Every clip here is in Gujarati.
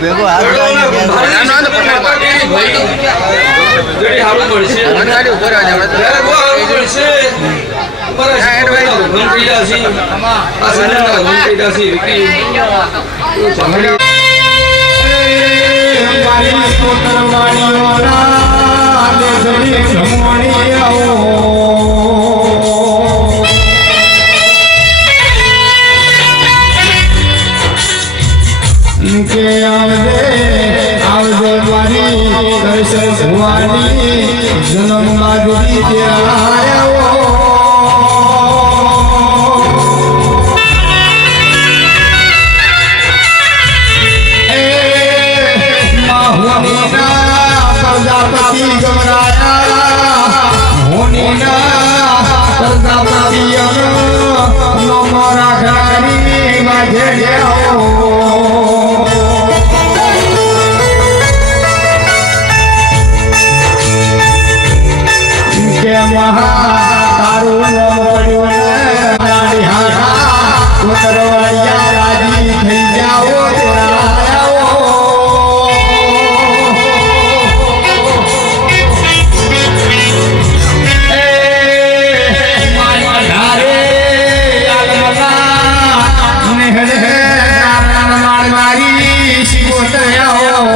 ભેગો હાથ કે આવજે મારી દર્શન ભવાની જન્મ માગી આવ્યો એ માહુનીના પ્રજાપતિ ગમરાયા હોનીના પ્રજાપતિ નો મારા ઘરની માથે આવો તારું નામ પડ્યું મારી હારા ઉતરવાળિયા રાજી થઈ જાઓ મારી શિવોતયાઓ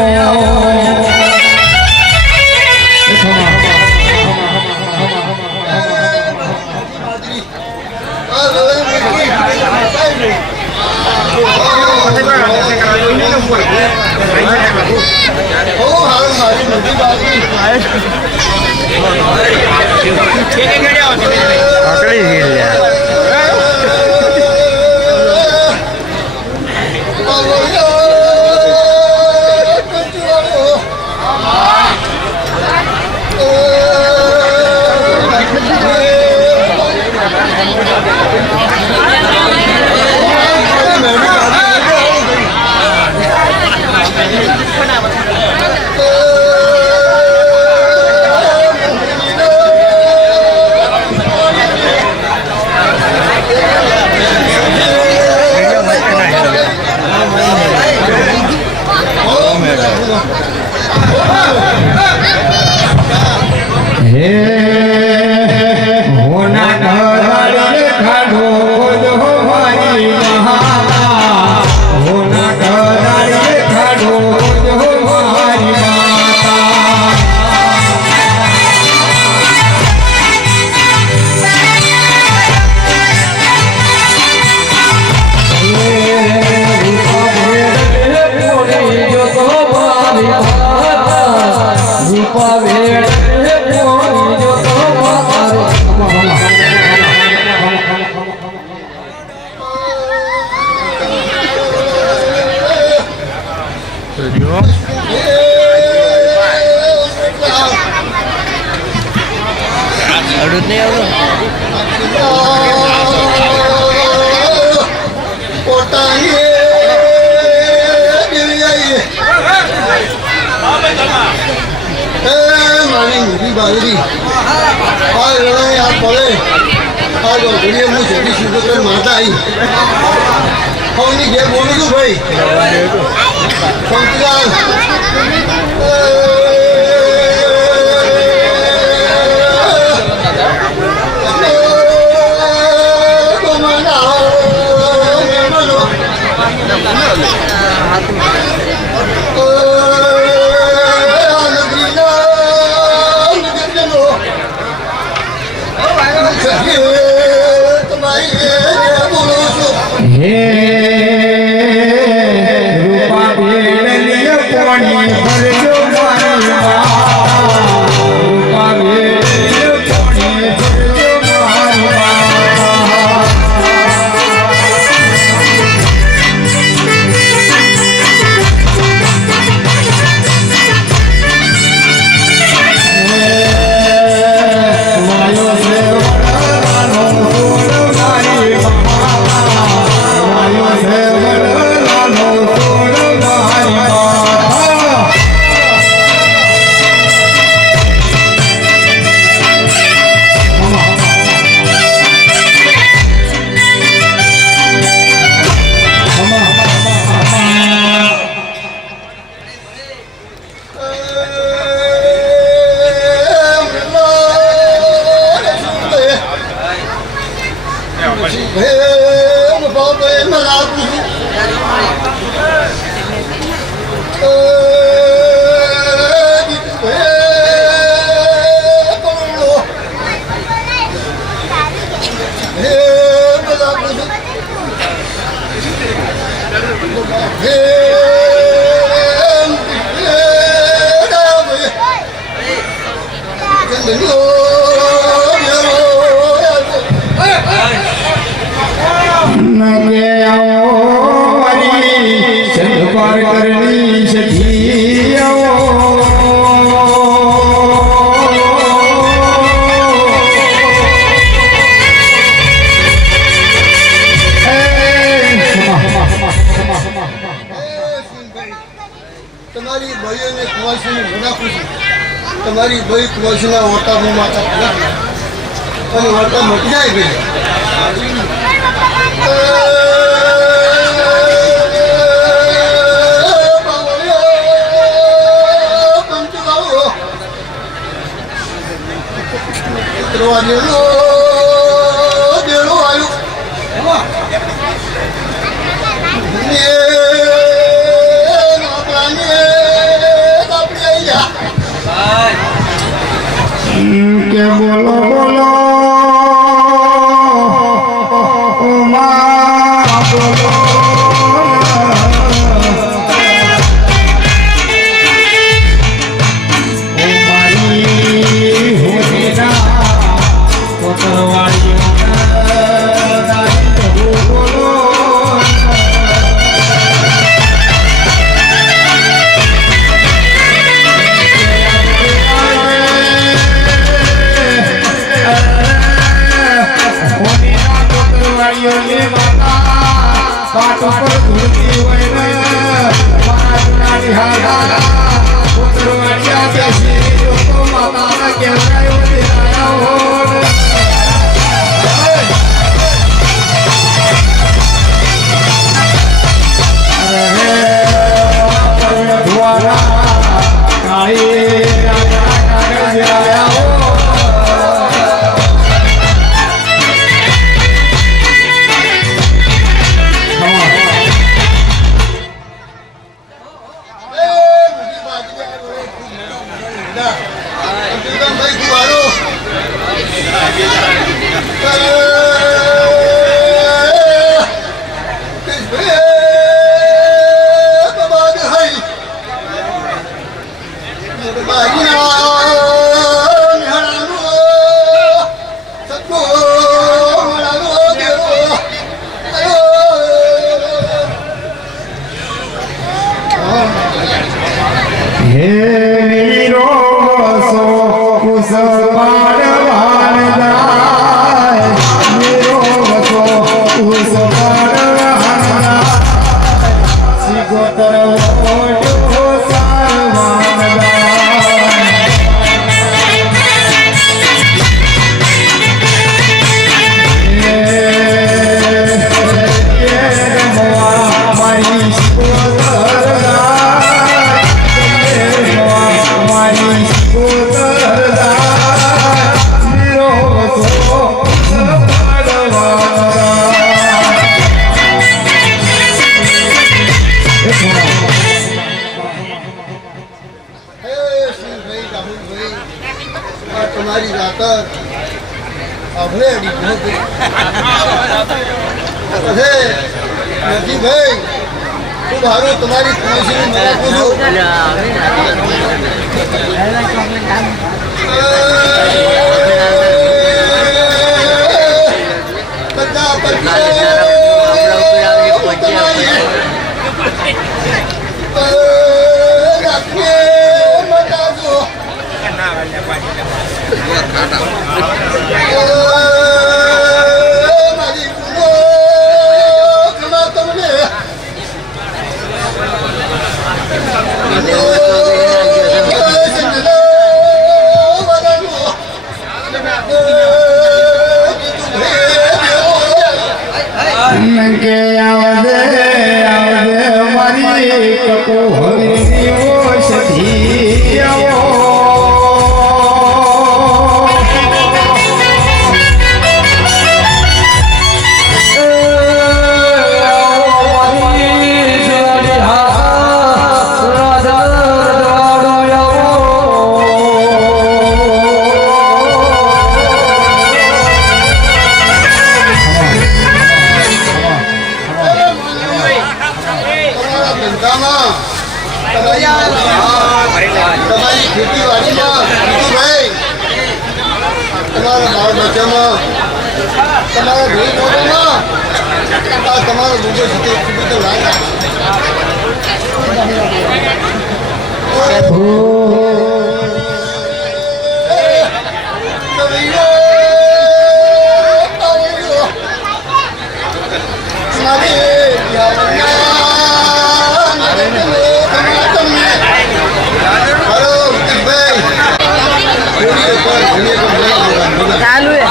માતા આવી ઘેર બોલું છું ભાઈ હે રૂપા નગે આવો મારી સંત પાર કરણી સખી આવો તમારી ભાઈઓને કુવાસીની મજા ખુશી તમારી ભાઈ કુવાસીના ઓટા હું માતા અને ઓટા મટી જાય ગઈ કે બોલો બોલો ઉમા બોલો મારી હોલીના કોતરવાળી તમારી રાતર આપણે નથી ભાઈ ખૂબ સારું તમારી ખુશીની મજા પૂછું કે આવજે આવજે મારી કપો હરીની ઓષધી આવો તમારી ખેતીવાડીમાં ભાઈ તમારા બાળ બચ્ચામાં તમારા ભાઈ મોઢામાં આ તમારો મુંબઈ સુધી ખૂબ જ લાગ ચાલુ है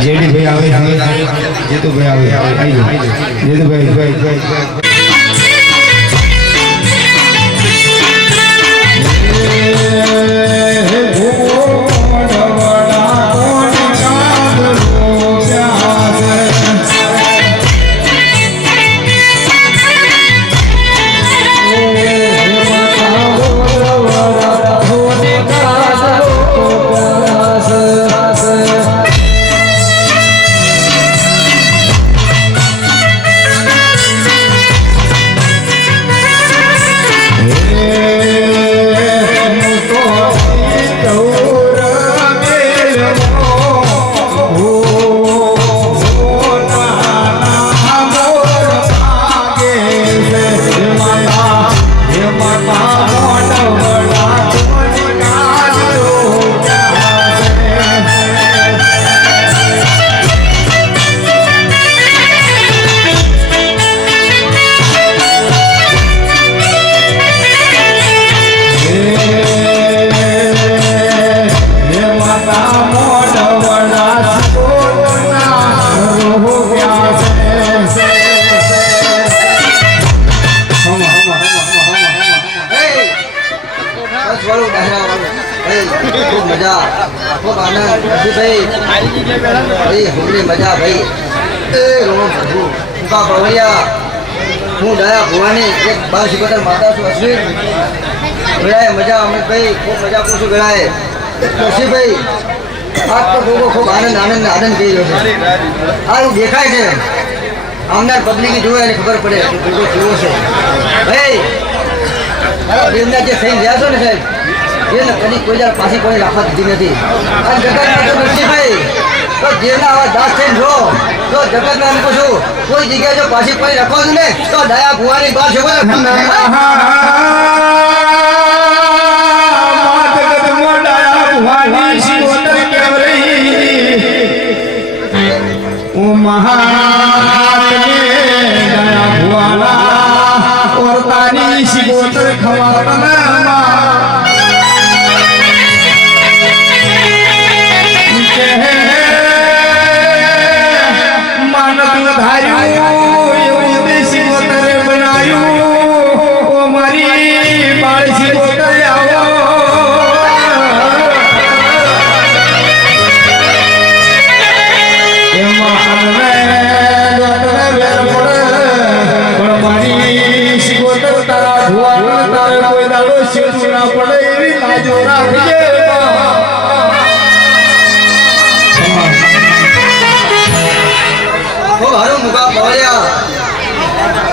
जेडी भाई आवे जेतु भाई आवे आई जेतु भाई भाई हमने मजा भाई हूँ दया भुवानी एक बार शिकोतर माता सु अश्विन गड़ाए मजा अमित भाई खूब मजा पूछू गड़ाए नसीब भाई आज तो लोगों खूब आनंद आनंद आनंद गई आज देखा है आमदार पब्लिक जो है खबर पड़े से भाई देवना जे सही गया છો ને સાહેબ એને કદી કોઈ jar પાછી કોઈ રાખવા દીધી નથી અને જગતમાં તો નરસિંહભાઈ તો જેના આવા દાસ થઈને જો તો જગતમાં એમ પૂછું કોઈ જગ્યાએ જો પાછી કોઈ રાખવા દે ને તો દયા ભુવાની બાર છે બોલે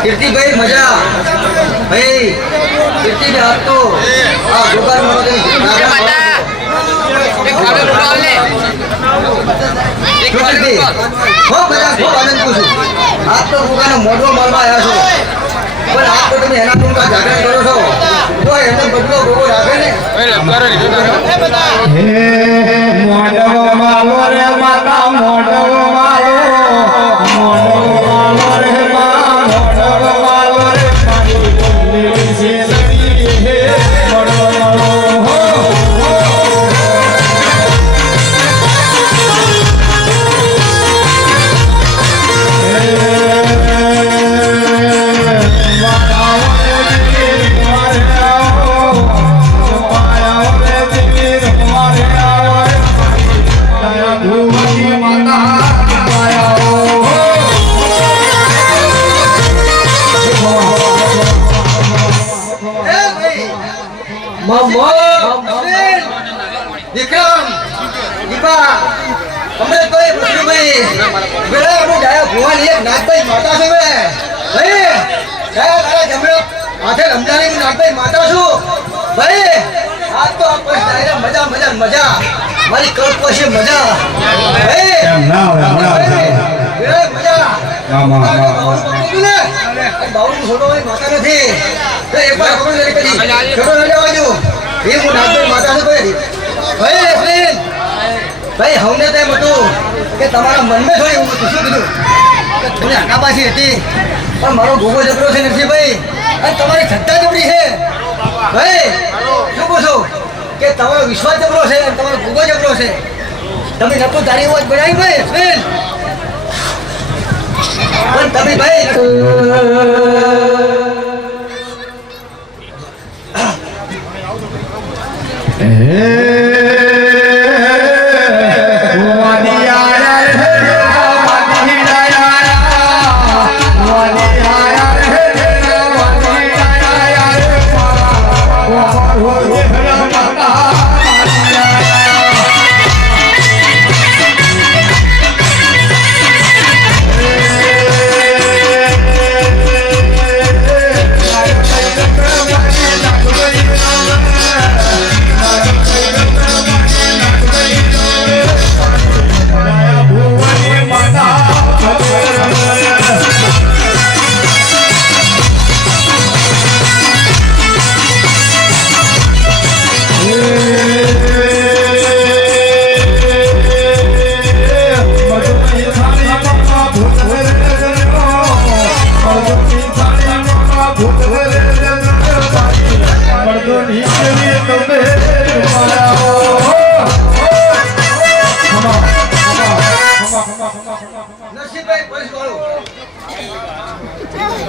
कीर्ति भाई मजा भाई कीर्ति में आप तो दुकान खूब मजा खूब आनंद पूछू आप तो दुकान मोटो मॉल में आया छो पर आप तो तुम्हें एना तुम का जागरण करो छो तो एने बदलो गोगो राखे ने हे मोटो मालो रे माता मोटो मालो रे Mama વિક્રમ દીપા અમૃતભાઈ ભૂષણભાઈ વેલા હું ડાયા ભુવાની એક નાથભાઈ માતા છું ભાઈ ડાયા તારા જમણો માથે રમજાની હું નાથભાઈ માતા છું ભાઈ આજ તો બસ ડાયરા મજા મજા મજા મારી કલ્પ છે મજા ભાઈ એમ ના હોય વેલા મજા આમાં બાવળું છોડો હોય માતા નથી તો એક વાર ખબર નથી કરી છોડો લઈ લેવા જો એ હું નાથભાઈ માતા છું ભાઈ અશ્વિન ભાઈ હમને તેમ હતું કે તમારા મનમાં થોડી હું હતું શું કીધું કે થોડી આકાબાસી હતી પણ મારો ભોગો જબરો છે નરસિંહભાઈ અને તમારી શ્રદ્ધા જબરી છે ભાઈ શું કહો છો કે તમારો વિશ્વાસ જબરો છે અને તમારો ભોગો જબરો છે તમે નતું તારી વાત બનાવી ભાઈ અશ્વિન પણ તમે ભાઈ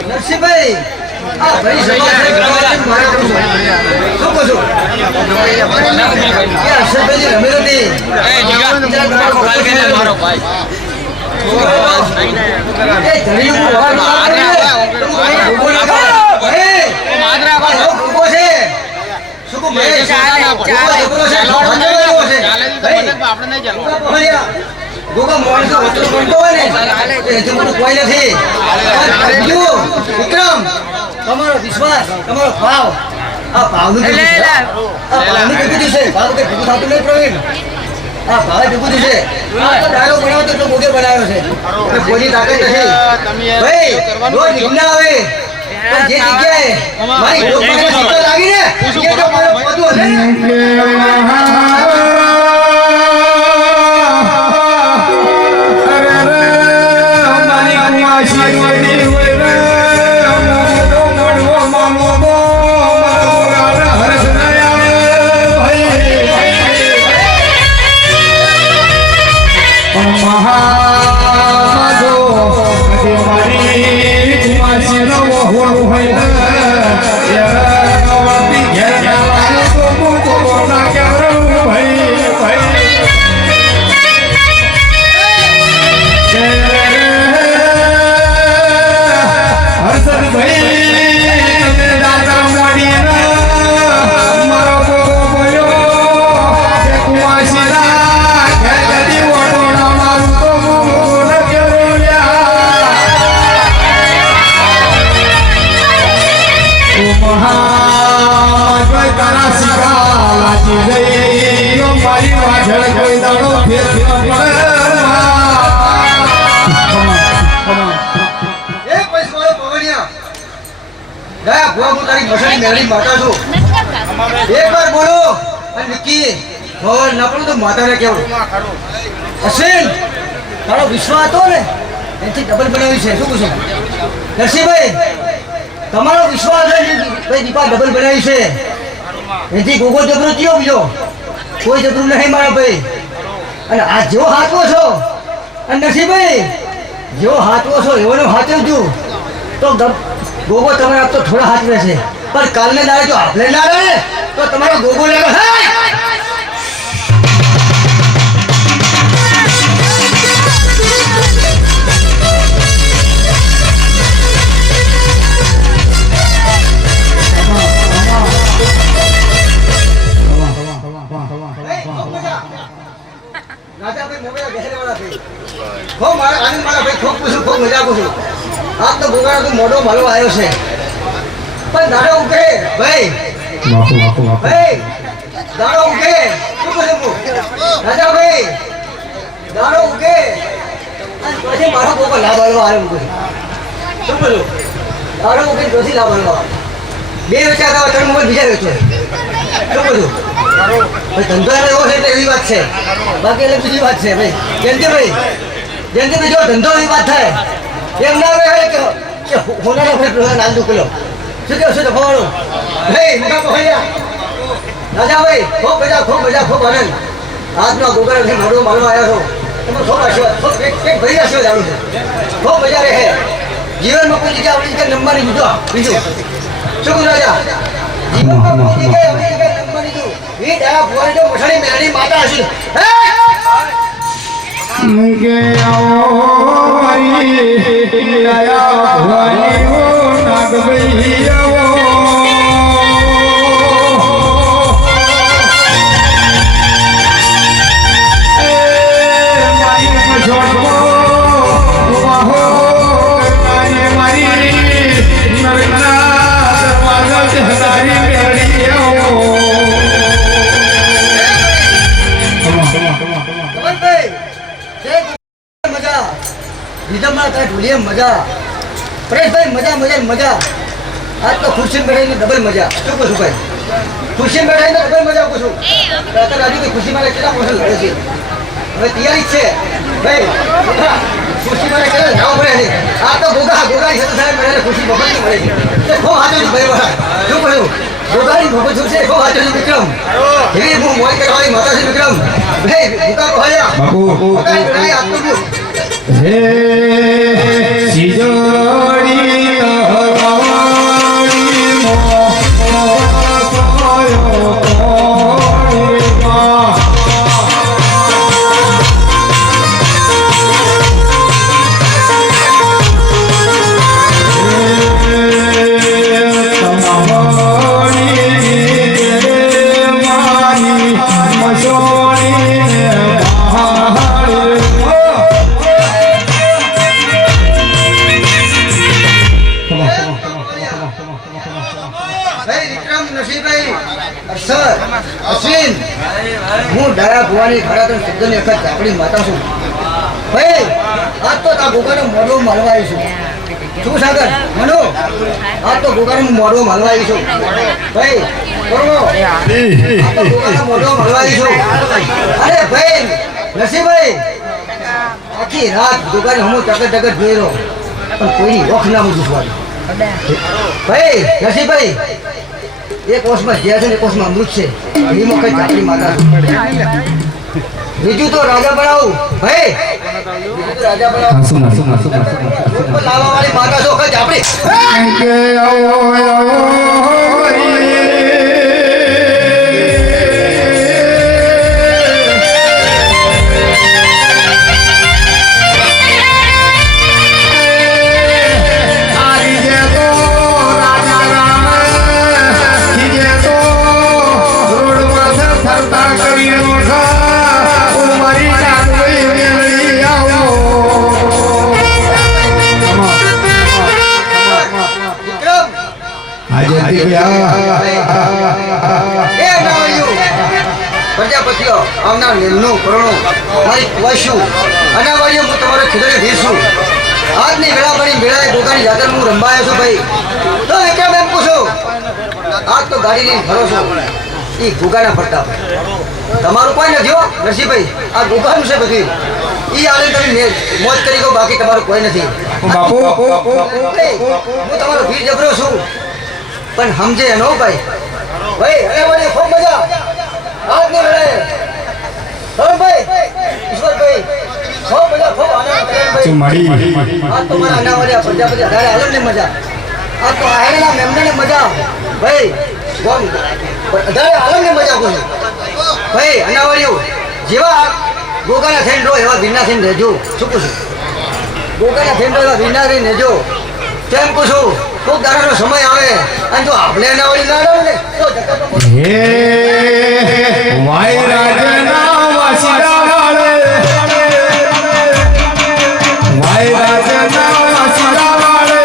નરસિંહભાઈ આ ભાઈ શું કહો છો હર્ષદભાઈ રમે નથી મારો ભાઈ ગોગા માણસો વસ્તુ બનતો હોય ને હજુ મને કોઈ નથી વિક્રમ તમારો વિશ્વાસ તમારો ભાવ આ ભાવનું ભેગું છે ભાવ કે ભેગું થતું નહીં પ્રવીણ આ ભાવે ભેગું છે આ તો ડાયરો બનાવ્યો તો ગોગે બનાવ્યો છે કોઈની તાકાત નથી ભાઈ રોજ નિમના આવે પણ જે જગ્યાએ મારી લોકમાન્ય સત્તા લાગી ને એ તો મારો પદો છે માતાને કેવું અશ્વિન તારો વિશ્વાસ હતો ને એથી ડબલ બનાવી છે શું પૂછું નરસિંહભાઈ તમારો વિશ્વાસ ભાઈ દીપા ડબલ બનાવી છે એથી ગોગો જબરો કયો બીજો કોઈ જબરું નહીં મારા ભાઈ અને આ જેવો હાથવો છો અને નરસિંહભાઈ જેવો હાથવો છો એવાનો હાથવજો તો ગોગો તમારે આપ તો થોડા હાથ રહેશે પણ કાલને દાડે જો આપણે ના રહે તો તમારો ગોગો લાગે આજ તો ગોગાનો તું મોઢો માલવા આવ્યો છે પણ દાડો ઉકે ભાઈ ભાઈ દાડો ઉકે શું કહું રાજા ભાઈ દાડો ઉકે અને પછી મારો ગોગો લાભ આવ્યો આવ્યો શું બોલું દાડો ઉકે પછી લાભ આવ્યો બે વેચા હતા ત્રણ મોબાઈલ બીજા વેચો શું બોલું ભાઈ ધંધો એવો છે એટલે એવી વાત છે બાકી એટલે બીજી વાત છે ભાઈ જયંતિભાઈ જો ધંધો એવી વાત થાય એમ ના આવે કે હોનાનો ભાઈ નામ દુખેલો શું કહો શું દફાવાળું ભાઈ મુકા પહોંચ્યા રાજાભાઈ ખૂબ મજા ખૂબ આનંદ આજનો ગોગળથી મોઢો માલવા આવ્યો છો તમે ખૂબ આશીર્વાદ ખૂબ એક ભરી આશીર્વાદ જાણું છું ખૂબ મજા રહે જીવનમાં કોઈ જગ્યા આપણી જગ્યાએ નંબરની બીજું શું કહું રાજા જીવનમાં કોઈ જગ્યાએ આપણી જગ્યાએ નંબરની બીજું એ દયા ભુવાની જો મસાણી મેળાની માતા હશે કે આવો મારી દયા ભવાની હો નાગભાઈ આવો મજા પરેશભાઈ મજા આજ તો ખુરશી બેઠાઈને ડબલ મજા શું કહું છું ભાઈ ખુરશી બેઠાઈને ડબલ મજા કહું છું રાજુ ખુરશી મારે કેટલા પસંદ લાગે છે હવે તૈયારી છે ભાઈ ખુરશી મારે કેટલા જાવ પડે છે આ તો ગોગા સાથે સાહેબ મને ખુરશી બપોરની મળે છે ખૂબ હાજર છું ભાઈ શું કહ્યું ગોગાની ભગત છું છે ખૂબ હાજર છું વિક્રમ એવી હું મોય કરવાની માતા છે વિક્રમ ભાઈ ગોગા કહ્યા બાપુ હે સિજોડી હવાડી મો કોયો કોઈમાં અશ્વિન હું ડાયા ભુવાની ખરાતન શબ્દની અખત આપણી માતા છું ભાઈ આજ તો આ ગોગાનો મોઢો માલવા આવી છું શું સાગર મનો આજ તો ગોગાનો મોઢો માલવા આવી છું ભાઈ બરોબર આ તો ગોગાનો મોઢો માલવા આવી છું અરે ભાઈ નરસિંહભાઈ આખી રાત ગોગાને હું ટકર જોઈ રહ્યો પણ કોઈની વખ ના મૂકવાનું ભાઈ નરસિંહભાઈ એક કોષમાં જે છે ને કોષમાં અમૃત છે એ વખત આપણી માતા બીજું તો રાજા બનાવું ભાઈ બીજું તો રાજા બનાવું લાવા વાળી માતા છો વખત આપણી પ્રજાપતિઓ આવનાર નિમનું કરોણો મારી કુવાશું અનાવાળીઓ હું તમારો ખીદરે ભીરશું આજની વેળાપણી વેળાએ ગોગાની જાતર હું રંબાયો છું ભાઈ તો વિક્રમ એમ પૂછું આજ તો ગાડી લઈને ફરો છો એ ગોગાના ફરતા તમારું કોઈ નથી હો નરસિંહભાઈ આ ગોગાનું છે બધું એ આને તમે મોજ કરી ગયો બાકી તમારું કોઈ નથી બાપુ હું તમારો વીર જબરો છું પણ સમજે એનો ભાઈ અરે મને ખૂબ મજા આજની વેળાએ ભાઈ ઈશ્વરભાઈ ખૂબ મજા ખૂબ આનંદ મળી આજ તો મારા અનાવાળિયા પ્રજાપતિ અઢારે આલમને મજા આજ તો આહેરના મેમનાને મજા ભાઈ અઢારે આલમને મજા કહું ભાઈ અનાવાળિયું જેવા ગોગાના થઈને રહો એવા વીરના થઈને રહેજો શું કહું છું ગોગાના થઈને રહો એવા વીરના થઈને રહેજો કેમ કહું છું ખૂબ દાડાનો સમય આવે અને જો આપણે અનાવાળી ના રહો ને તો હે વાય રાજના વાસીડાવાળે વાય રાજના વાસીડાવાળે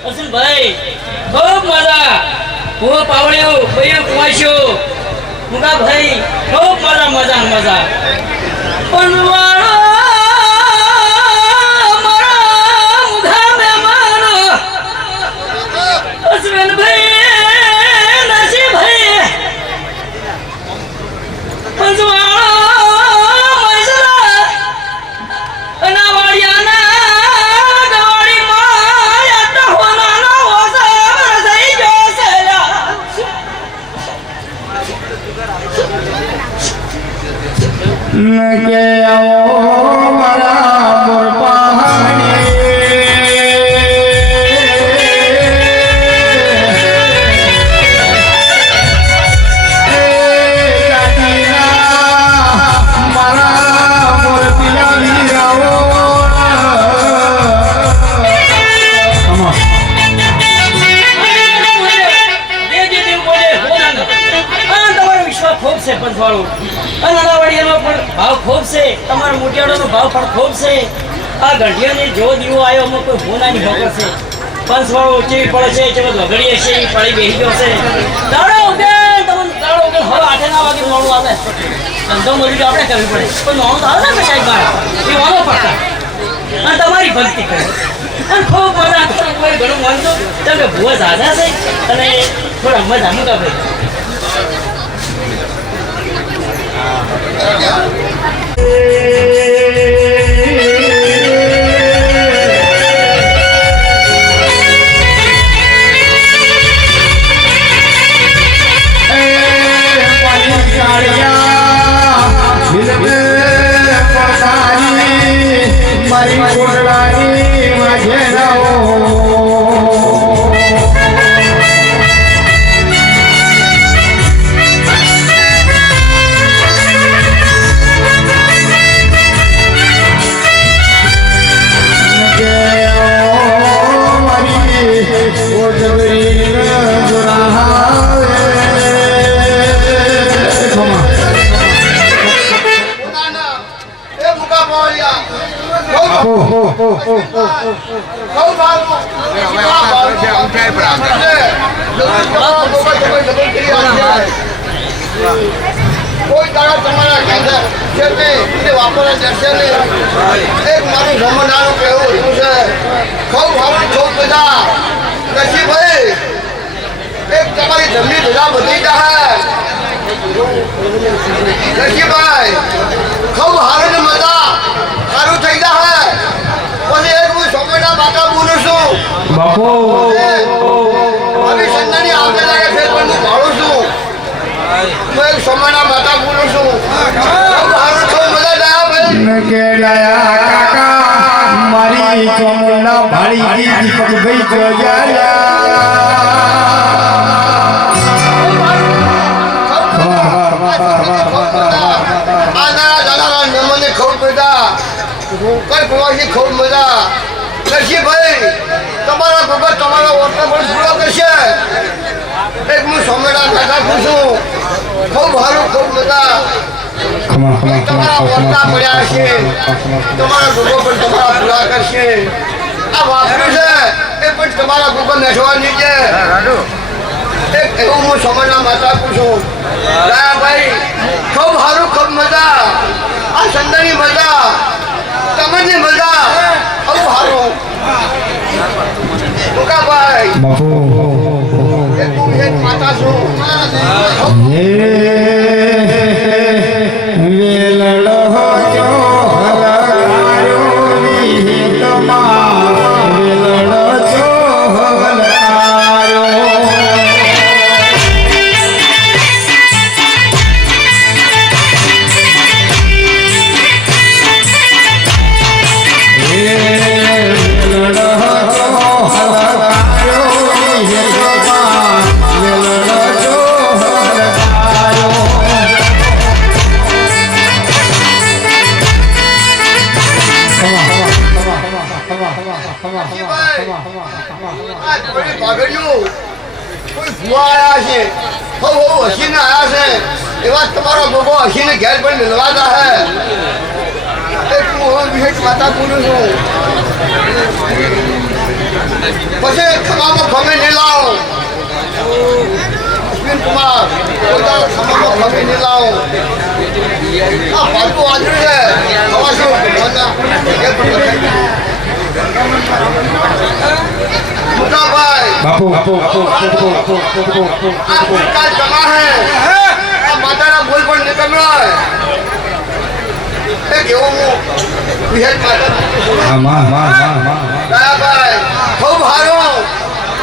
અસલભાઈ ખૂબ મજા હું પાવળ્યો ભાઈઓ કુવાશ્યો મુગા ભાઈ ખૂબ મજા પણ વાળો મારા મુગા મહેમાન અસલન ભાઈ નસીબ ભાઈ પંજવાળો મસલા અનાવાડિયાના કે આવો મારા મોર પહાડી મારા મોર પિલાવી આવો ખૂબ છે પંચવાળો અનાવાડીયાનો પણ ભાવ ખૂબ છે તમારા મોટિયાળોનો ભાવ પણ ખૂબ છે આ ગઢિયાને જો દીવો આવ્યો અમુક કોઈ ભૂનાની ખબર છે પંચવાળો ચેવી પડે છે ચલો ગગડીએ છે એ પડી બેસી ગયો છે દાડો ઉગે તમને દાડો ઉગે હવે 8:30 વાગે મોડું આવે ધંધો મજૂરી આપણે કરવી પડે પણ મોડું તો આવે ને સાહેબ બાર એ વાળો પડતા અને તમારી ભક્તિ કરે અને ખૂબ મજા કોઈ ઘણું માનતો તમે ભૂવા ઝાઝા છે અને થોડા મજા મૂકા ભાઈ મારી કોટલાની માঝে રહો કોઈ દાડા તમારા ઘેર છે તે વાપરવા જશે ને એક મારું જમનારું કહેવું એવું છે ખૂબ સારું ખૂબ બધા નસીબભાઈ એક તમારી જમની ધજા વધી જાય નસીબભાઈ ખૂબ સારું ને મજા સારું થઈ જાય પછી એક હું સોમેના બાકા બોલું છું બાપુ આવી સંદાની આવતે લાગે છે પણ હું ભાડું છું હું એક સોમેના બાકા બોલું છું ખૂબ સારું ખૂબ મજા જાય ભાઈ કે ડાયા કાકા મારી ચોમલા ભાડી દીપક ભાઈ ખૂબ મજા નરસિંહભાઈ તમારા ભગત તમારા ઓટો પણ પૂરો કરશે એક હું સોમેડા કાકા પૂછું ખૂબ સારું ખૂબ મજા તમારા ઓટલા પડ્યા છે તમારા ભગો પણ તમારા પૂરા કરશે આ વાપર્યું છે એ પણ તમારા ભગો નસવાની છે એક એવું હું સોમેડા માતા પૂછું ભાઈ ખૂબ સારું ખૂબ મજા આ સંદાની મજા તમને મજા આવું સારું મુકાભાઈ બાપુ એક માતા છું વેલડો જો હલકાયો નિહિતમાં વેલડો જો હલકાયો કોઈ ભૂવા આવ્યા છે બહુ હસીને આવ્યા છે એવા તમારો ભોગો હસીને ઘેર પર મિલવાતા હે એક હું વિશેષ માતા બોલું છું પછી ખમામાં ખમે નહીં લાવો અશ્વિન કુમાર ખમામાં ખમે નહીં લાવો આ પાછું વાંચ્યું છે હવા શું મોટાભાઈ બાપુ બાપુ આ સરકાર જમા હે આ માતાના બોલ પણ નીકળ્યો એ કેવો હું વિહેજ માતા દયાભાઈ ખૂબ હારો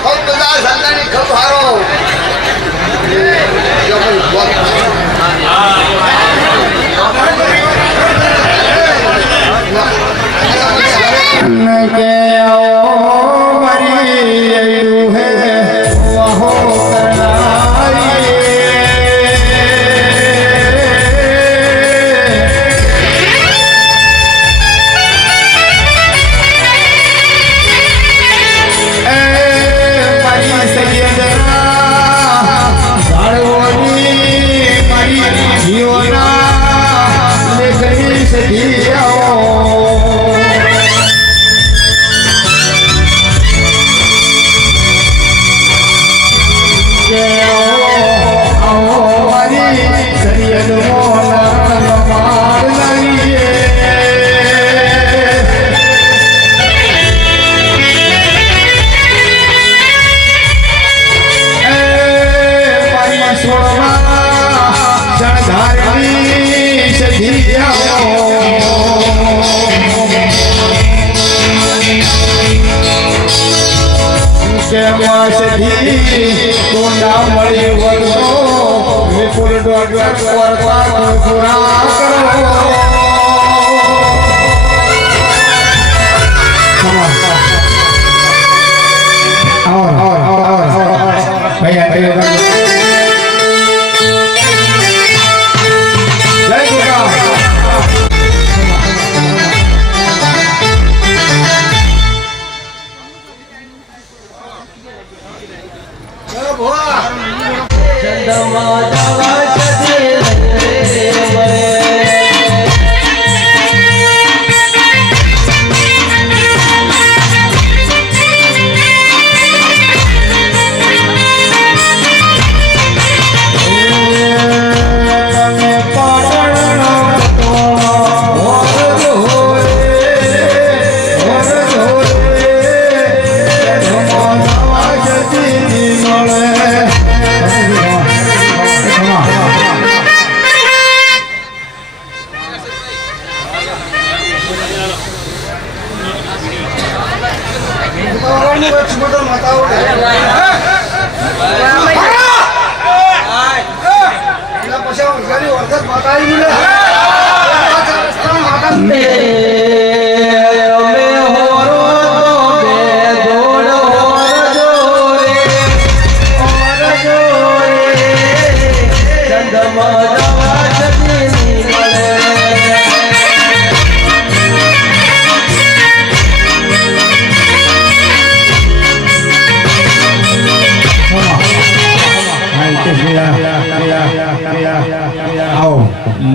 ખૂબ બધા સંતાની ખૂબ હારો કે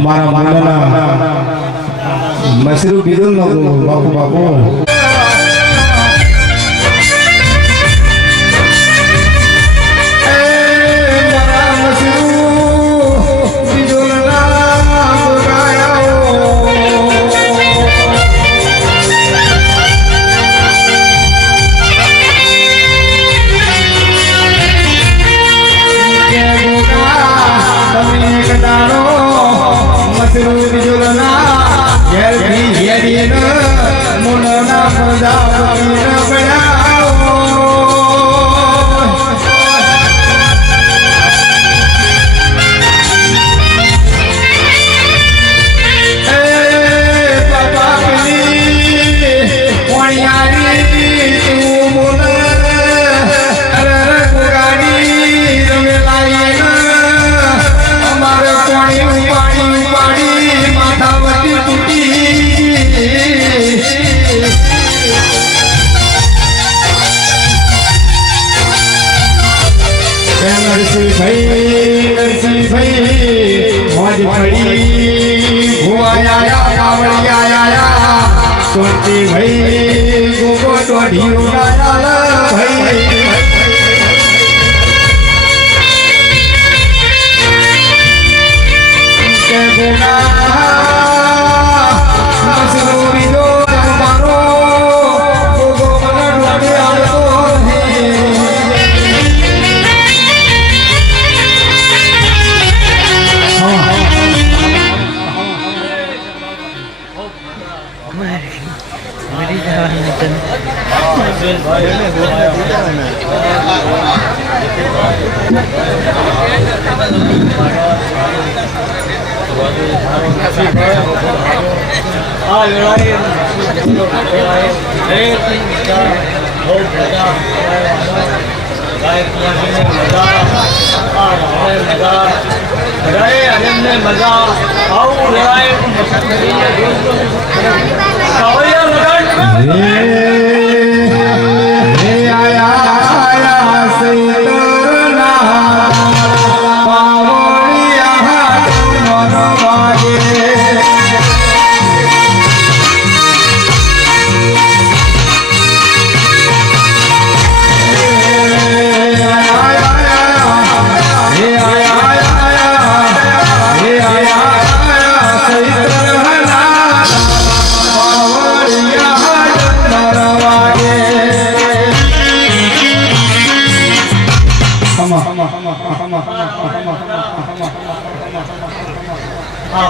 મારા માનવાના મશરૂ કીધું ને બાપુ બાપુ भाई गोगो तो ढीला આ વેળાએ ખૂબ મજા ગાય પીવાને મજા આ મજા બધાએ અમને મજા આવું વેળાએ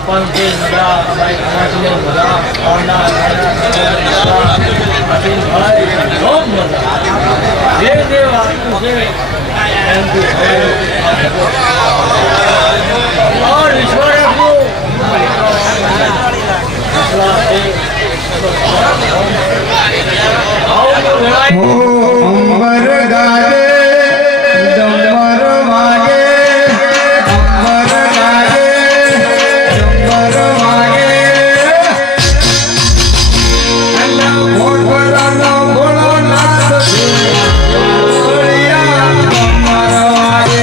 પણ તે મજા ભાઈ ખાનાને મજા આવના ભાઈ ખૂબ મજા જે જે વાતું છે એમ और ईश्वर को અંબર ગાજે ડમર વાગે અંબર ગાજે ડમર વાગે ભોળાનો ભોળાનાથ ભોળિયા ડમર વાગે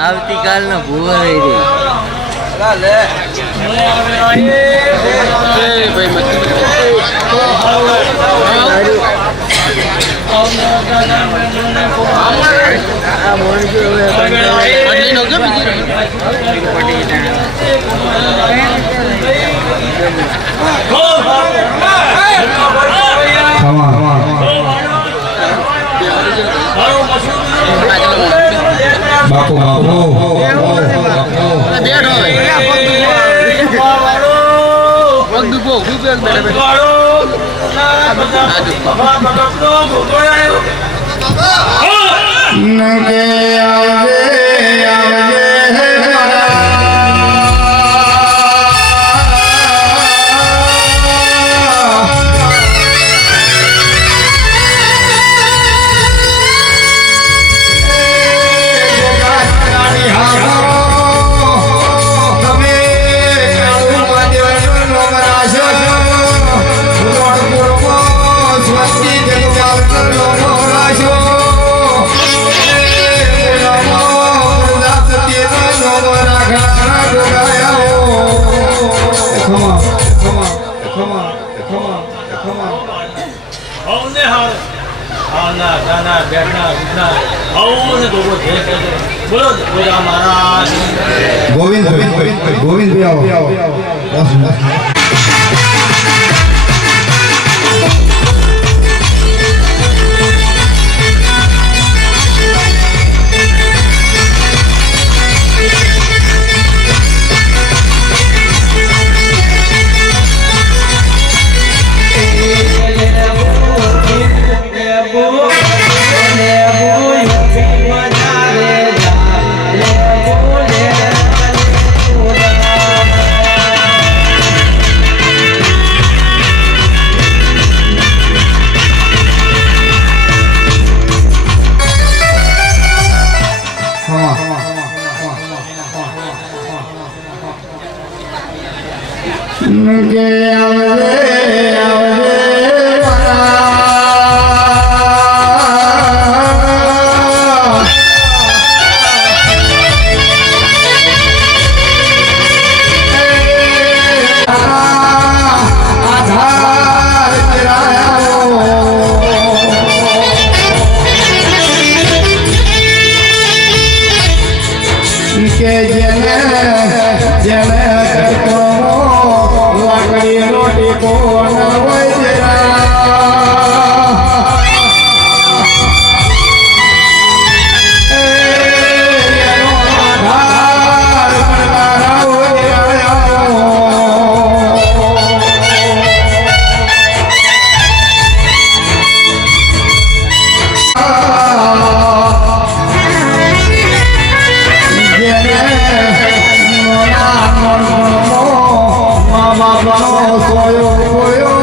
આવતીકાલનો ભૂવો રહી રહી બાપુ બાપુ નગે આવજે આવજે ગોવિંદ ગોવિંદ ભાઈ આવો Thank સોયો ગોયો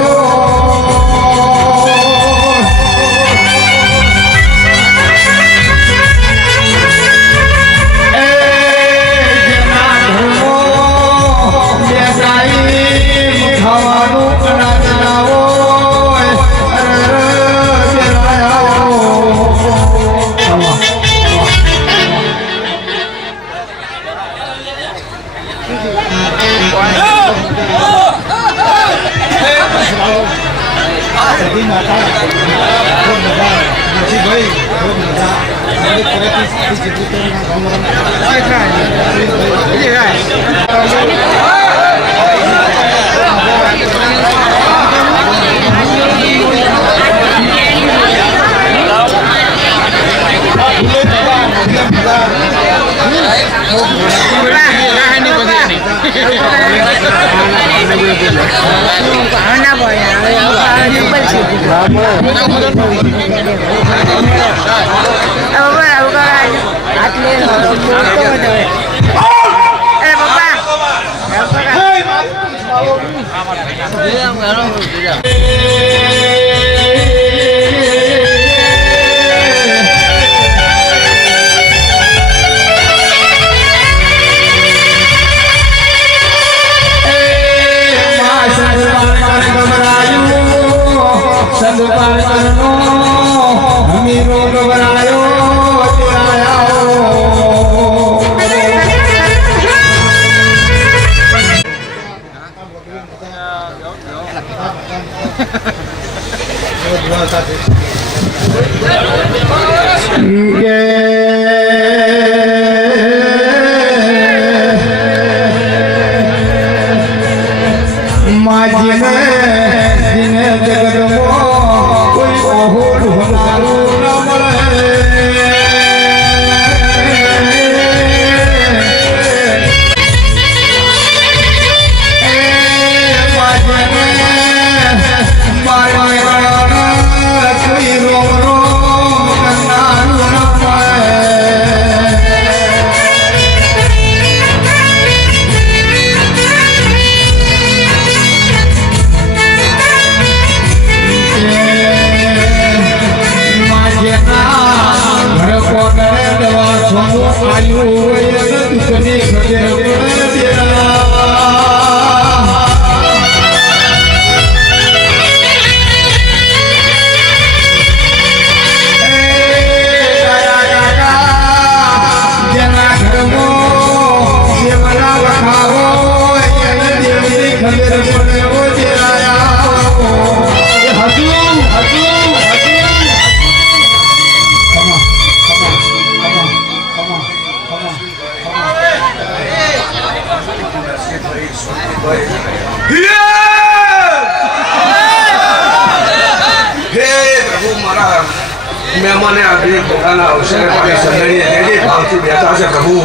મહેમાને આપી પોતાના અવસરે મારી સંદડીએ રેડી ભાવથી બેઠા છે પ્રભુ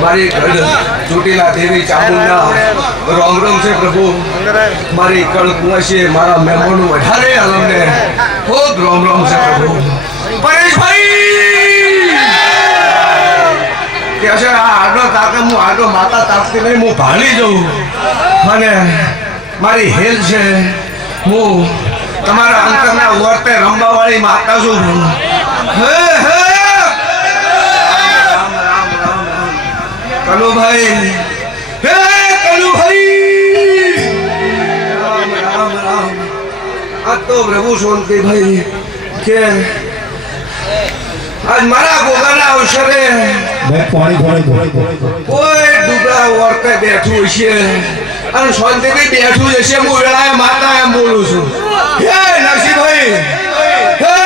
મારી ગઢ ચોટીલા દેવી ચામુંડા રોમ રોમ છે પ્રભુ મારી કળકુંવશી મારા મહેમાનો વધારે આનંદે ખૂબ રોમ રોમ છે પ્રભુ પરેશભાઈ કે છે આ આડો કાકા હું આડો માતા તાપતી નહીં હું ભાળી જઉં અને મારી હેલ છે હું તમારા અંતરના વર્તે રંબાવાળી માતા છું હે હે કનુભાઈ હે કનુભાઈ રામ રામ રામ આ તો પ્રભુ શાંતિભાઈ કે આજ મારા ગોગાના અવસરે કોઈ ડુગરા વર્તે બેઠું છે અને શાંતિભાઈ બેઠું જશે હું વેળાએ માતા એમ બોલું છું હે નરસિંહભાઈ હે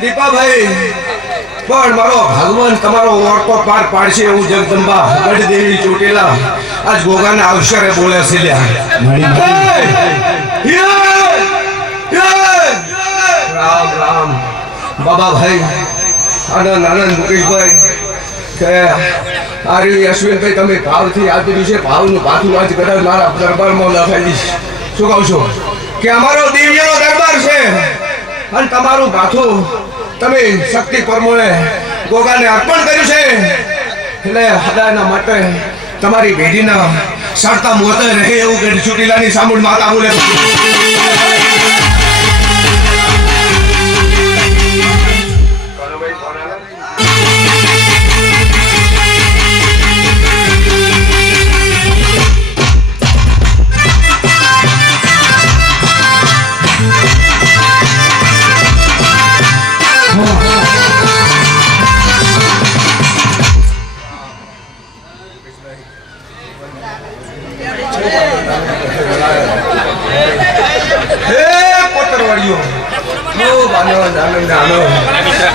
દીપાભાઈ પણ મારો ભગવાન તમારો ઓળખો પાર પાડશે એવું જગદંબા ગઢ દેવી ચોટીલા આજ ગોગાના અવસરે બોલે છે રામ રામ બાબાભાઈ આનંદ આનંદ મુકેશભાઈ કે આર્ય અશ્વિનભાઈ તમે ભાવથી આપી છે ભાવનું પાછું આજ કદાચ મારા દરબારમાં લખાઈ દઈશ શું કહું છું કે અમારો દિવ્યનો દરબાર છે અને તમારું માથું તમે શક્તિ પ્રમાણે ગોગાને અર્પણ કર્યું છે એટલે હદાયના માટે તમારી પેઢીના સડતા મોતે રહે એવું કે ચોટીલાની સામુંડ માતા બોલે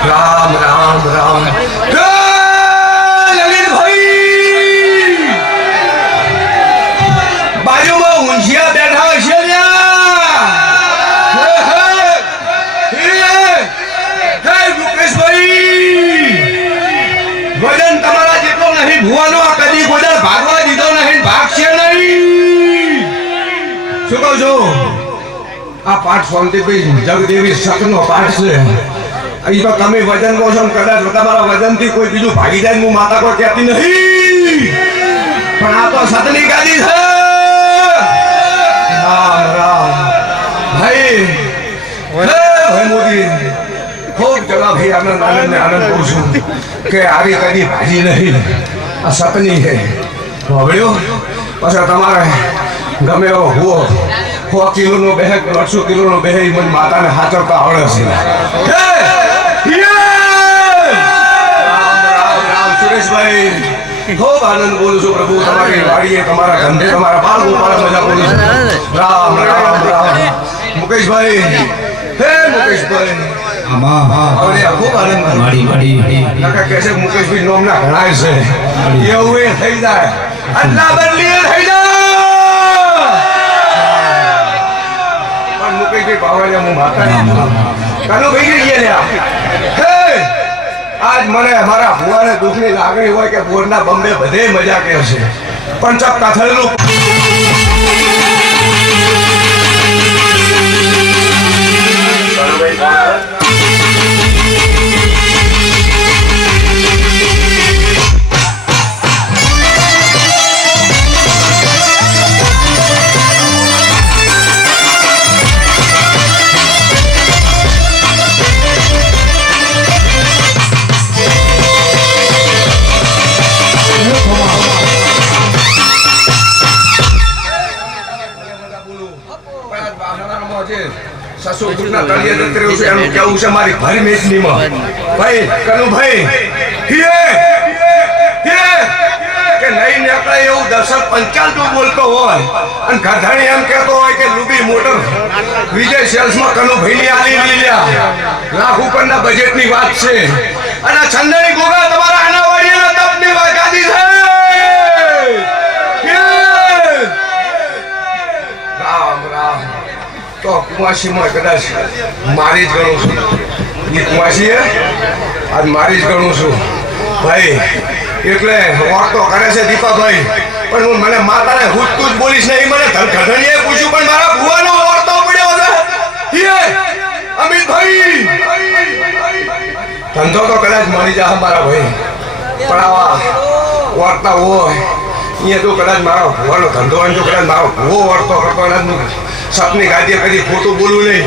રામ રામ રામ લલિતભાઈ બાજુમાં ઊંઝિયા બેઠા છે મુકેશભાઈ વજન તમારા જેટલો નહીં ભુવાનો આ કદી કોઈ ભાગવા દીધો નહીં ભાગશે નહીં શું કહું છો આ પાઠ શાંતિભાઈ જગદેવી શકનો પાઠ છે અહીં તો તમે વજન કહો છો કદાચ તમારા વજનથી કોઈ બીજું ભાગી જાય હું માતા કોઈ કહેતી નહીં પણ આ તો સતની ગાદી છે રામ રામ ભાઈ ભાઈ મોદી ખૂબ જગા ભાઈ આનંદ આનંદ ને આનંદ કહું છું કે આવી કદી ભાજી નહીં આ સતની છે ભવડ્યો પછી તમારે ગમે એવો હુઓ 100 કિલોનો બેહક 800 કિલોનો બેહ મને માતાને હાચવતા આવડે છે રામ સુરેશભાઈ ખૂબ આનંદ બોલું છું પ્રભુ તમારી વાડીએ તમારા ધંધે તમારા બાળ ગોપાળ મજા બોલું છું રામ રામ રામ મુકેશભાઈ હે મુકેશભાઈ ખૂબ આનંદ કહે છે મુકેશભાઈ નોમના ઘણા છે એવું એ થઈ જાય અદલા બદલી થઈ જાય મુકેશભાઈ પાવાયા હું માતા કાનો ભાઈ ગયા આજ મને મારા ભુવાને દુઃખની લાગણી હોય કે બોરના બંબે બધે મજા કે છે પણ ચપ કાથળનું સસો ગુના તળિયે જતર્યો છે એનું કેવું છે મારી ભરી મેચનીમાં ભાઈ કનુભાઈ કે નહીં નીકળે એવું દર્શક પંચાલતું બોલતો હોય અને ગધાણી એમ કહેતો હોય કે લુબી મોટર વિજય સેલ્સમાં કનુભાઈની આલી લીલ્યા લાખ ઉપરના બજેટની વાત છે અને છંદની ગોગા તમારા આનાવાડીના તપની વાગાદી છે રામ રામ તો કુમાસીમાં કદાચ મારી જ ગણું છું એ કુમાસી આજ મારી જ ગણું છું ભાઈ એટલે વાર્તો કરે છે દીપાભાઈ પણ હું મને માતાને હુજતું જ બોલીશ નહીં મને ધડધડીએ પૂછ્યું પણ મારા ભુવાનો વાર્તો પડ્યો છે અમિતભાઈ ધંધો તો કદાચ મળી જાય મારા ભાઈ પણ આવા વાર્તા હોય અહીંયા તો કદાચ મારા ભુવાનો ધંધો હોય તો કદાચ મારો ભુવો વાર્તો કરતો નથી સપની ગાડીએ કદી ખોટું બોલવું નહીં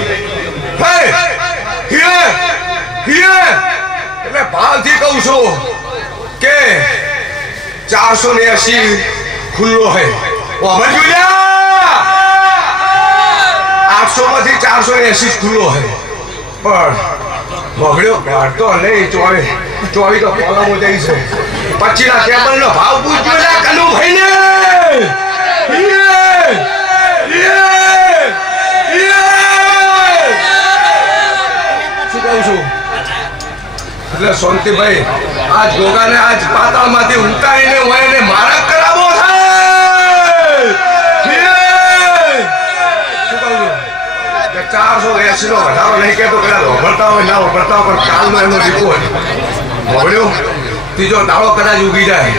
એટલે ભાવથી કહું છું કે 480 ખુલ્લો હે ઓમર જોયા 800 માંથી 480 ખુલ્લો હે પણ બગડ્યો કાઢતો નહીં 24 તો કોલામો જાય છે 25 ના કેબલ નો ભાવ પૂછજો ને કનુભાઈ ને એટલે શાંતિભાઈ આજ ગોગાને આજ પાતાળમાંથી ઉતારીને હોય એને મારા કરાવો છે 480 નો વધારો નહીં કહેતો કદાચ ઓગળતા હોય ના ઓગળતા હોય પણ કાલનો એનો રિપોર્ટ ભોળ્યો ત્રીજો દાડો કદાચ ઉગી જાય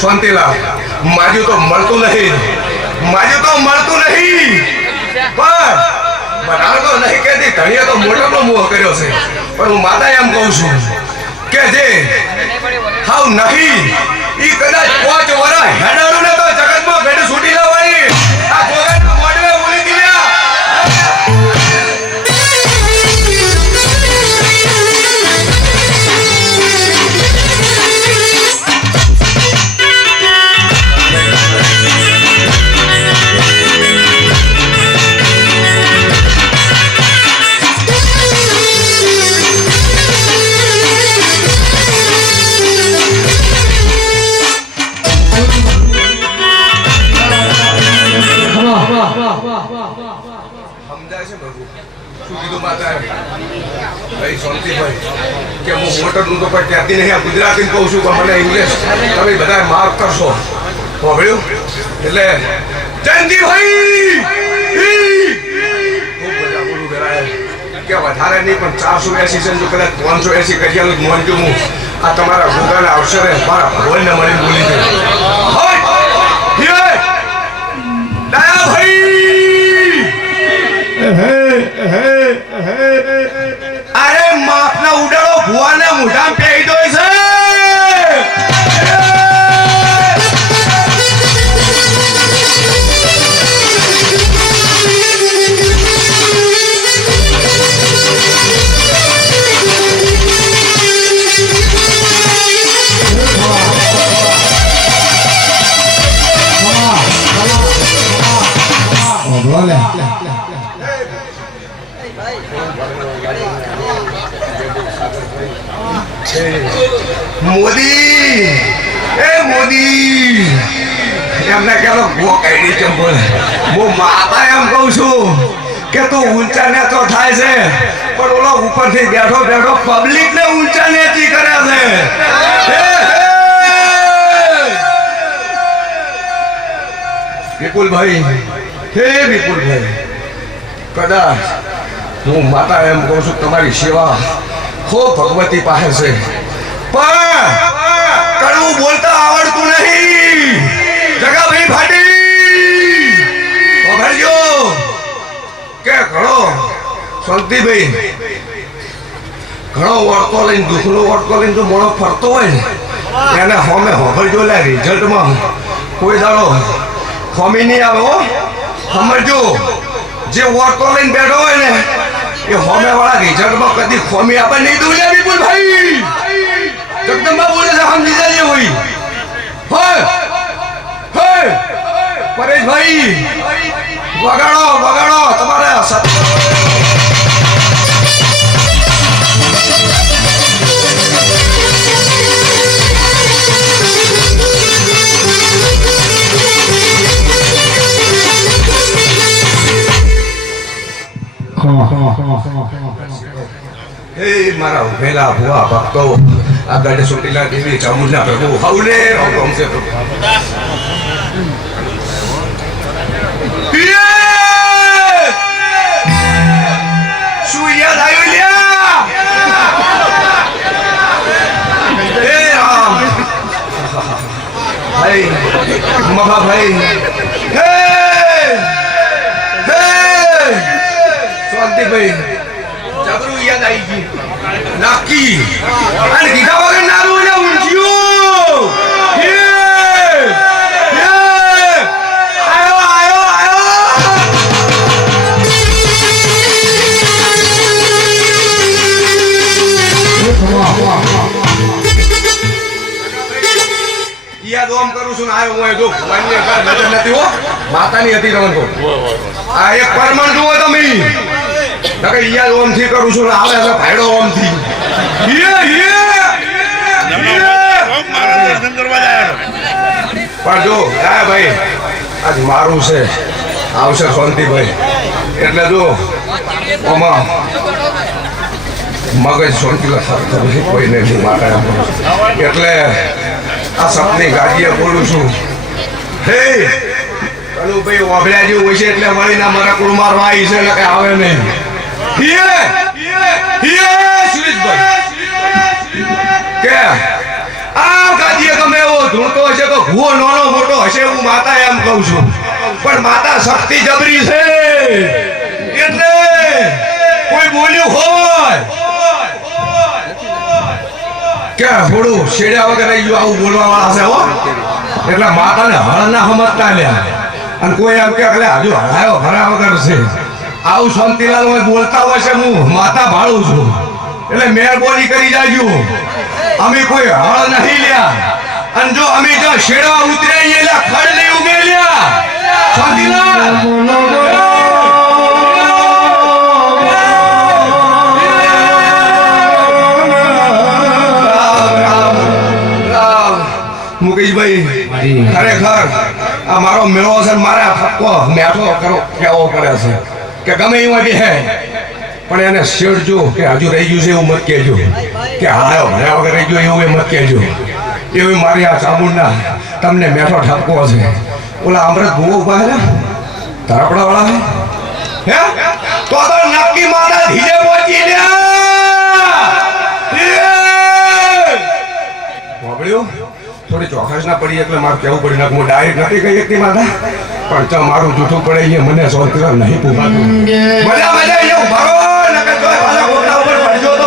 શાંતિલાલ માજુ તો મળતું નહીં પણ વધારે તો નહીં કહેતી ધણીએ તો મોટો મોહ કર્યો છે પણ હું માતા એમ કહું છું કે જે હાવ નહીં ઈ કદાચ 5 વર્ષ હેડાડું ને તો જગત લગ્નમાં ઘરે છૂટી લાવવાની આ ભોગાના મોઢે બોલી દીધા સમજાય છે પ્રભુ શું કીધું માતા ભાઈ શાંતિભાઈ કે હું મોટરનું તો કોઈ કહેતી નહીં આ ગુજરાતી કહું છું પણ મને ઇંગ્લિશ તમે બધા માફ કરશો સાંભળ્યું એટલે જયંતિભાઈ ખૂબ બધા બોલું કરાય કે વધારે નહીં પણ 480 છે જો કદાચ 580 કરિયાનું જ મોંજું હું આ તમારા ભોગાના અવસરે મારા ભગવાનને મળી બોલી દે અરે માફના ઉડાડો ભુવાને મોઢામાં પેઈ દો છે મોદી એ મોદી એમને કહેલો ભો કઈ ચંપલ હું માતા એમ કહું છું કે તું ઊંચા નેચો થાય છે પણ ઓલો ઉપરથી બેઠો બેઠો પબ્લિક ને ઊંચા નેચી કરે છે વિપુલભાઈ હે વિપુલભાઈ કદાચ હું માતા એમ કહું છું તમારી સેવા ખૂબ ભગવતી પાસે છે પણ કડવું બોલતા આવડતું નહીં જગાભાઈ ફાટી વગરજો કે ઘણો શાંતિભાઈ ઘણો વળતો લઈને દુઃખનો વળતો લઈને જો મોણો ફરતો હોય ને એને હોમે હોભરજો લે રિઝલ્ટમાં કોઈ દાડો ખોમી નહીં આવે હો સમજો જે વળતો લઈને બેઠો હોય ને એ હોમે વાળા રિઝલ્ટમાં કદી ખોમી આપે નહીં દઉં લે વિપુલભાઈ જગદંબા બોલે છે સમજી જાય હોય પરેશભાઈ વગાડો વગાડો તમારે હે મારા વેલા ભુવા ભક્તો આ ગાડે સોટીલા દેવી ચામુંડા પ્રભુ હવને હુકમ છે પ્રભુ શું યાદ આવ્યું લ્યા હે રામ ભાઈ મફા ભાઈ હે હે શાંતિભાઈ જબરું યાદ આવી ગયું નક્કી અને કીધા વગર નારું ને ઊંચ્યું આયો આયો આયો યાદ ઓમ કરું છું આયો હું જો ભગવાનની ઘર નજર નથી હો માતાની હતી તમને કહું આ એક પરમાણ જુઓ તમે નકે યાદ ઓમ થી કરું છું આવે છે ભાઈડો ઓમ થી પણ જો હા ભાઈ આજ મારું છે આવશે શાંતિભાઈ એટલે જો ઓમાં મગજ શાંતિલા કોઈ નહીં માતા એટલે આ સપની ગાડીએ બોલું છું હે કનુભાઈ ઓભળ્યા જેવું હોય છે એટલે મળીને મારા કુળ મારવા આવી છે એટલે કઈ આવે નહીં કે આ ગાડીએ ગમે એવો ધૂણતો હશે તો ભૂવો નાનો મોટો હશે હું માતા એમ કહું છું પણ માતા શક્તિ જબરી છે એટલે કોઈ બોલ્યું હોય કે થોડું શેડ્યા વગર આવું બોલવા વાળા છે હો એટલે માતાને હળ ના સમજતા લ્યા અને કોઈ એમ કે એટલે હજુ હળાયો ભરા વગર છે આવું શાંતિલાલ હોય બોલતા હોય છે હું માતા ભાળું છું એટલે મહેરબાની કરી જાજો અમે કોઈ હળ નહીં લ્યા અને જો અમે જો શેડવા ઉતરે એટલે ખડ નહીં ઉમેલ્યા શાંતિલાલ મુકેશભાઈ ખરેખર આ મારો મેળો છે મારે ફક્કો મેઠો કરો કેવો પડે છે કે ગમે એવું બી હે પણ એને શેડજો કે હજુ રહી ગયું છે એવું મત કહેજો કે હાયો ભર્યા વગર રહી ગયો એવું મત કહેજો એવી મારી આ ચામુંડના તમને મેઠો ઠપકો છે ઓલા અમૃત ભૂવો ઉભા હે ધરપડા વાળા હે તો નક્કી માતા ધીરે પહોંચી ગયા થોડી ચોખાશ ના પડી એટલે મારે કેવું પડી નાખું હું ડાયરેક્ટ નથી કહી શકતી માતા પણ તો મારું જૂઠું પડે એ મને સોંતર નહીં પૂછાતું મજા મજા એવું ભરો નકર જો પાછા ગોટા ઉપર પડજો તો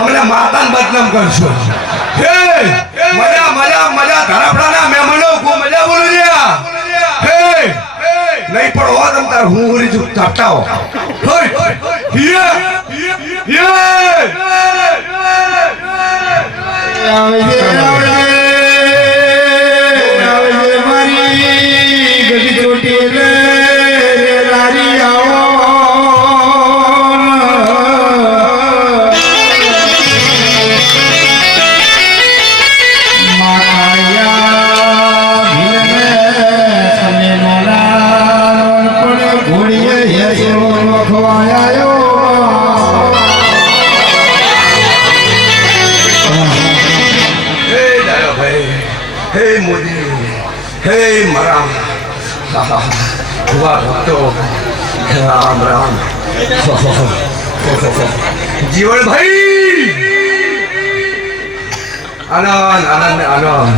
અમને માતાને બદનામ કરશો હે મજા મજા મજા ધરપડાના મહેમાનો કો મજા બોલું છે હે નહીં પણ હો તમ તાર હું ઉરી ચૂપ તાપતાઓ હે રામ રામ જીવનભાઈ આનંદ આનંદ આનંદ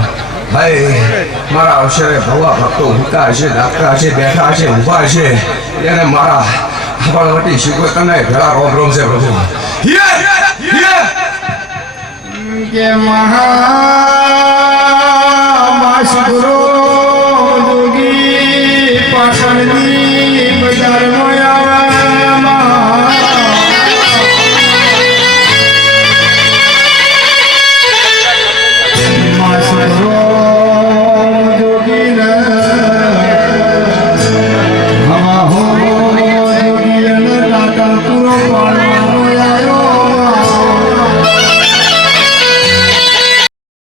ભાઈ મારા અવસરે ભવા ભક્તો ઊંઘતા હશે દાખતા હશે બેઠા હશે ઊભા હશે એને મારા હવાલવટી શીખો તને ઘણા રોમ રોમ છે પ્રભુ કે મહામાસુરો જોગી પાછળની બજારમાં